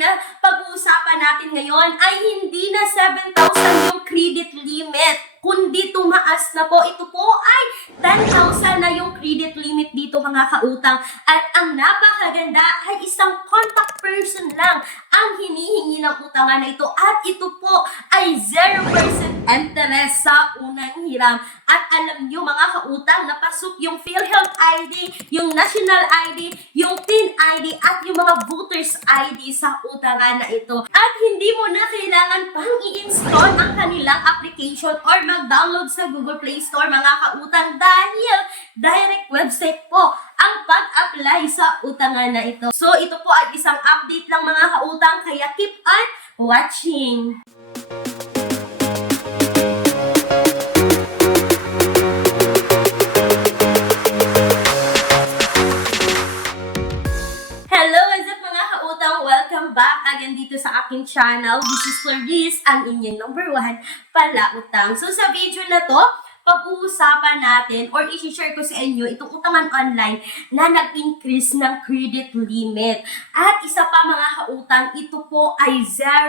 na pag-uusapan natin ngayon ay hindi na 7,000 yung credit limit, kundi tumaas na po. Ito po ay 10,000 na yung credit limit dito mga kautang. At ang napakaganda ay isang contact person lang ang hinihingi ng utangan na ito. At ito po ay 0% interest sa unang hiram. At alam nyo mga kautang, napasok yung PhilHealth ID, yung National ID, yung TIN ID, at yung mga Voters ID sa utangan na ito. At hindi mo na kailangan pang i-install ang kanilang application or mag-download sa Google Play Store mga kautang dahil direct website po ang pag-apply sa utangan na ito. So ito po ay isang update lang mga kautang, kaya keep on watching! Welcome back again dito sa aking channel. This is Clarice, ang inyong number 1 palautang. So sa video na to, pag-uusapan natin or i-share ko sa inyo itong utangan online na nag-increase ng credit limit. At isa pa mga kautang, ito po ay 0%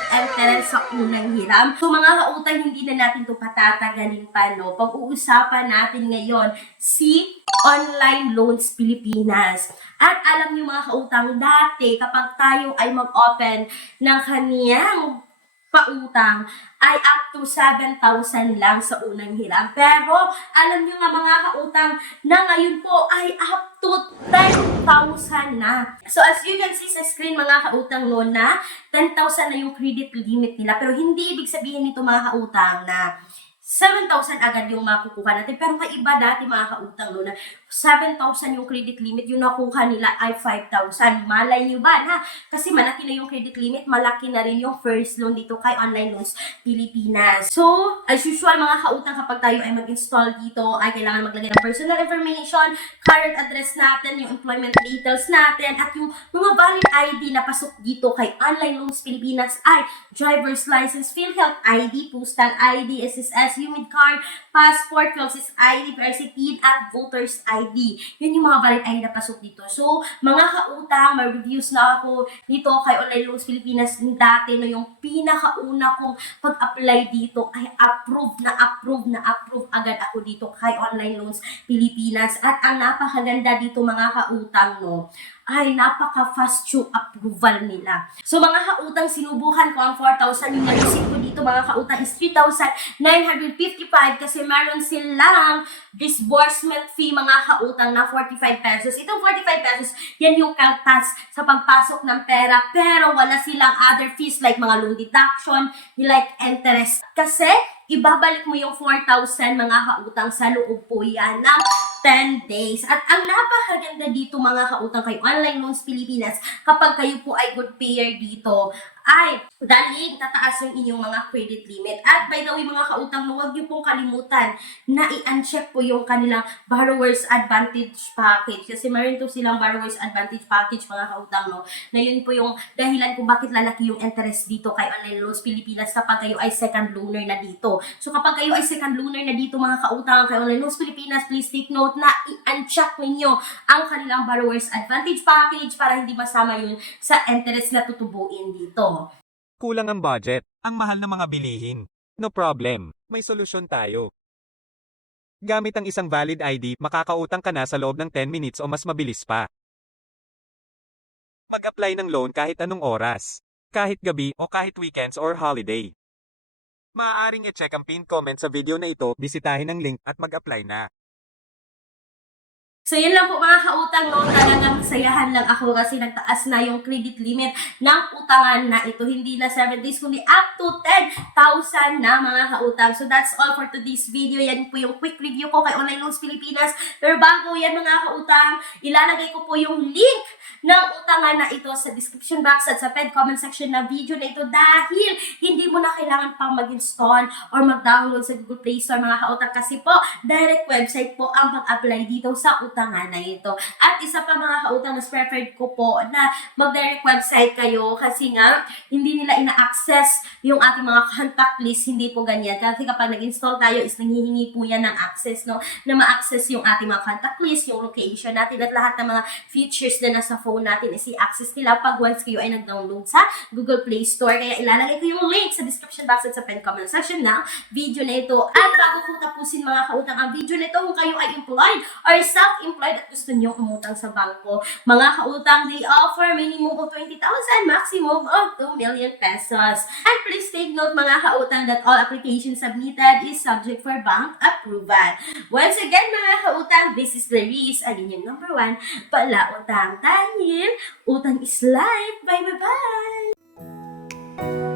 interest sa unang hiram. So mga kautang, hindi na natin ito patatagalin pa, no? Pag-uusapan natin ngayon si Online Loans Pilipinas. At alam niyo mga kautang, dati kapag tayo ay mag-open ng kaniyang pautang ay up to 7,000 lang sa unang hiram. Pero alam niyo nga mga kautang na ngayon po ay up to 10,000 na. So as you can see sa screen mga kautang no, na 10,000 na yung credit limit nila. Pero hindi ibig sabihin nito mga kautang na 7,000 agad yung makukuha natin. Pero may iba dati mga kautang no, na 7,000 yung credit limit, yung nakuha nila ay 5,000. Malay nyo ba na? Kasi malaki na yung credit limit, malaki na rin yung first loan dito kay Online Loans Pilipinas. So, as usual mga kautang, kapag tayo ay mag-install dito, ay kailangan maglagay ng personal information, current address natin, yung employment details natin, at yung mga valid ID na pasok dito kay Online Loans Pilipinas ay driver's license, PhilHealth ID, postal ID, SSS, UMID card, passport, PhilSys ID, PRC, at Voters ID. Yun yung mga valid ID na pasok dito. So, mga kautang, may reviews na ako dito kay Online Loans Pilipinas dati no, yung pinakauna kong pag-apply dito ay approve agad ako dito kay Online Loans Pilipinas. At ang napakaganda dito mga kautang no, ay napaka-fast yung approval nila. So mga kautang, sinubukan ko ang 4,000. Yung na-receive ko dito mga kautang is 3,955 kasi meron silang disbursement fee mga kautang na 45 pesos. Itong 45 pesos, yan yung kaltas sa pagpasok ng pera. Pero wala silang other fees like mga loan deduction, like interest. Kasi ibabalik mo yung 4,000 mga kautang sa loob po yan ng 10 days. At ang napakaganda dito mga kautang kay Online Loans Pilipinas, kapag kayo po ay good payer dito, ay daling tataas yung inyong mga credit limit. At by the way mga kautang, huwag niyo pong kalimutan na i-uncheck po yung kanilang Borrower's Advantage Package. Kasi meron to silang Borrower's Advantage Package mga kautang, no? Na yun po yung dahilan kung bakit lalaki yung interest dito kay Online Loans Pilipinas kapag kayo ay second loaner na dito. So kapag kayo ay second loaner na dito mga kautang kay Online Loans Pilipinas, please take note na i-uncheck ninyo ang kanilang Borrower's Advantage Package para hindi masama yun sa interest na tutubuin dito. Kulang ang budget, ang mahal na mga bilihin. No problem, may solusyon tayo. Gamit ang isang valid ID, makakautang ka na sa loob ng 10 minutes o mas mabilis pa. Mag-apply ng loan kahit anong oras, kahit gabi o kahit weekends or holiday. Maaaring i-check ang pinned comment sa video na ito, bisitahin ang link at mag-apply na. So yun lang po mga kautang, no, talagang sayahan lang ako kasi nagtaas na yung credit limit ng utangan na ito. Hindi na 7 days, kundi up to 10,000 na mga kautang. So that's all for today's video. Yan po yung quick review ko kay Online Loans Pilipinas. Pero bago yan mga kautang, ilalagay ko po yung link ng utangan na ito sa description box at sa comment section na video na ito dahil hindi mo na kailangan pang mag-install or mag-download sa Google Play Store mga kautang kasi po direct website po ang pag-apply dito sa utangan na ito. At isa pa mga kautang, mas preferred ko po na mag-direct website kayo kasi nga hindi nila ina-access yung ating mga contact list, hindi po ganyan. Kasi kapag nag-install tayo is nanghihingi po yan ng access, no? Na ma-access yung ating mga contact list, yung location natin at lahat ng mga features na nasa phone natin is easy access nila pag once kayo ay nag-download sa Google Play Store. Kaya ilalagay ko yung link sa description box at sa pen comment section ng video na ito. At bago ko tapusin mga kautang ang video na ito, kung kayo ay employed or self-employed at gusto nyo umutang sa bangko, mga kautang, they offer minimum of 20,000, maximum of 2 million pesos. And please take note mga kautang that all applications submitted is subject for bank approval. Once again mga kautang, this is Clarice, ang inyong number 1 palautang dahil utang is life. Bye bye bye!